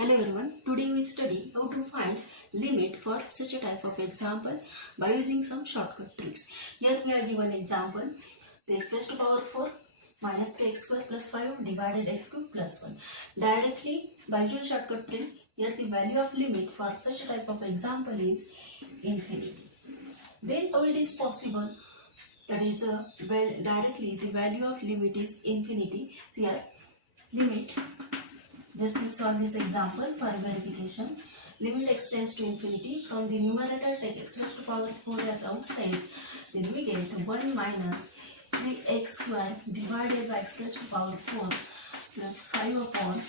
Hello everyone, today we study how to find limit for such a type of example by using some shortcut tricks. Here we are given example, the x raised to power 4 minus 3x square plus 5 divided x cube plus 1. Directly by using shortcut trick, here the value of limit for such a type of example is infinity. Then how it is possible? That is directly the value of limit is infinity. So here limit. Just we solve this example for verification. Limit x tends to infinity. From the numerator take x raised to power 4 as outside. Then we get 1 minus 3x square divided by x raised to power 4 plus 5 upon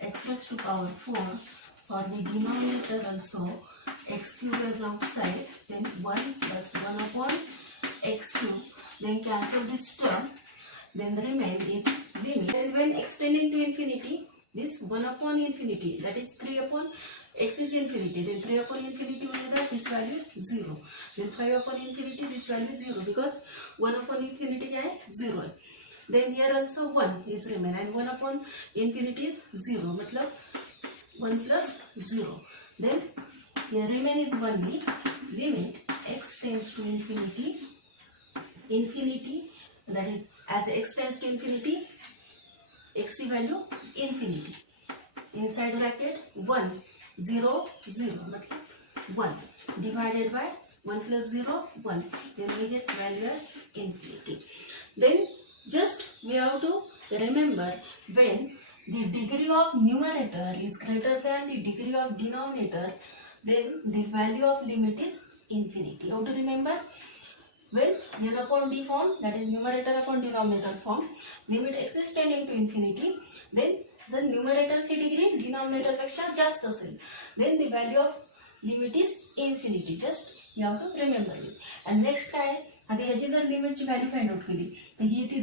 x raised to power 4. For the denominator also x cube is outside. Then 1 plus 1 upon x cube. Then cancel this term. Then the remainder is limit. And when extending to infinity, this 1 upon infinity, that is 3 upon x is infinity, then 3 upon infinity will be that this value is 0. Then 5 upon infinity, this value is 0 because 1 upon infinity is 0. Then here also 1 is remain and 1 upon infinity is 0. Matlab 1 plus 0. Then here remain is only limit x tends to infinity, that is as x tends to infinity, x value infinity. Inside bracket 1 0 0 matlab 1 divided by 1 plus 0 1. Then we get value as infinity. Then just we have to remember when the degree of numerator is greater than the degree of denominator, then the value of limit is infinity. How to remember? When n upon d form, that is numerator upon denominator form, limit x is tending to infinity, then the numerator ची degree denominator पेक्षा जास्त असेल, then the value of limit is infinity. Just you have to remember this. And next काय, आता याची जर लिमिटची value find out केली तर ही येते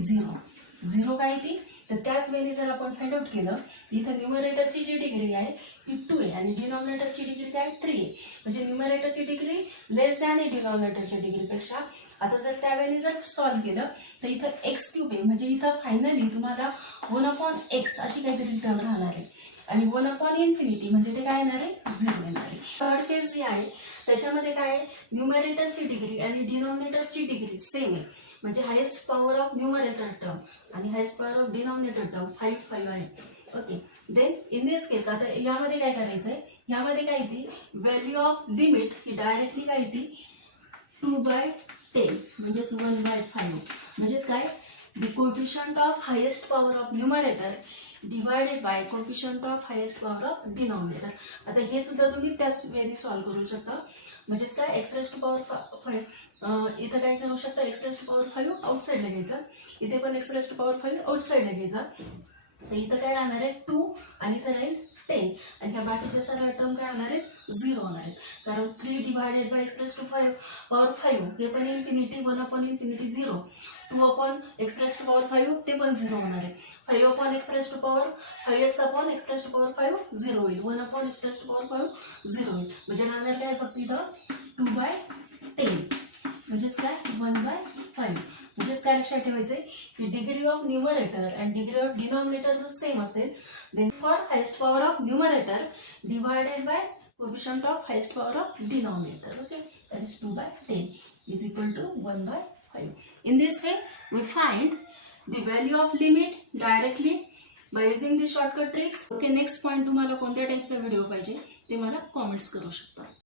0 काय येते तर त्याच वेळी जर आपण फाइंड आउट केलं इथं न्यूमरेटरची जी डिग्री आहे ती 2 आहे आणि डिनॉमिनेटरची डिग्री काय 3 आहे. म्हणजे न्यूमरेटरची डिग्री लेस दॅन आहे डिनॉमिनेटरच्या डिग्रीपेक्षा. आता जर त्यावेळी जर सॉल्व केलं तर इथं एक्स क्यूब आहे म्हणजे इथं फायनली तुम्हाला 1 अपॉन एक्स अशी काहीतरी टर्म राहणार आहे आणि 1 अपॉन इन्फिनिटी म्हणजे ते काय येणार आहे 0 येणार आहे. थर्ड केस जी आहे त्याच्यामध्ये काय न्यूमरेटरची डिग्री आणि डिनॉमिनेटरची डिग्री सेम आहे म्हणजे highest power of numerator term आणि highest power of denominator term 5 आहे. Okay. Then in this case आता यामध्ये काय करायचंय, यामध्ये काय येते व्हॅल्यू ऑफ लिमिट ही डायरेक्टली काय येते 2/10 म्हणजेच 1/5 म्हणजेच काय the coefficient of highest power of numerator divided by coefficient of highest power of denominator. आता हे सुद्धा तुम्ही त्याच वेळी सॉल्व्ह करू शकता. म्हणजेच काय एक्स रेज टू पॉवर 5 इथं काय करू शकता एक्स रेज टू पॉवर 5 आउटसाइडला घ्यायचा, इथे पण एक्स रेज टू पॉवर 5 आउटसाइडला घ्यायचा. तर इथं काय राहणार आहे 2 आणि इथं राहील 10 आणि ह्या बाकीच्या सर्व टर्म काय होणार आहेत 0 होणार आहेत कारण 3 divided by x raise to power 5 हे पण infinity 1 upon infinity 0, 2 upon x raise to power 5 ते पण 0 होणार आहे, 5 upon x raise to power 5x upon x raise to power 5 0 होईल, 1 upon x raise to power 5 0 होईल. म्हणजे राहणार काय फक्त इथं 2/10 म्हणजेच काय 1/5. म्हणजेच काय लक्षात ठेवायचंय की degree of numerator and degree of denominator जर सेम असेल then for highest power of numerator divided by coefficient of highest power of denominator. Okay, that is 2/10 is equal to 1/5. In this way we find the value of limit directly by using the shortcut tricks. Okay, next point तुम्हाला कोणत्या टाइपचा व्हिडिओ पाहिजे ते मला कमेंट्स करू शकता.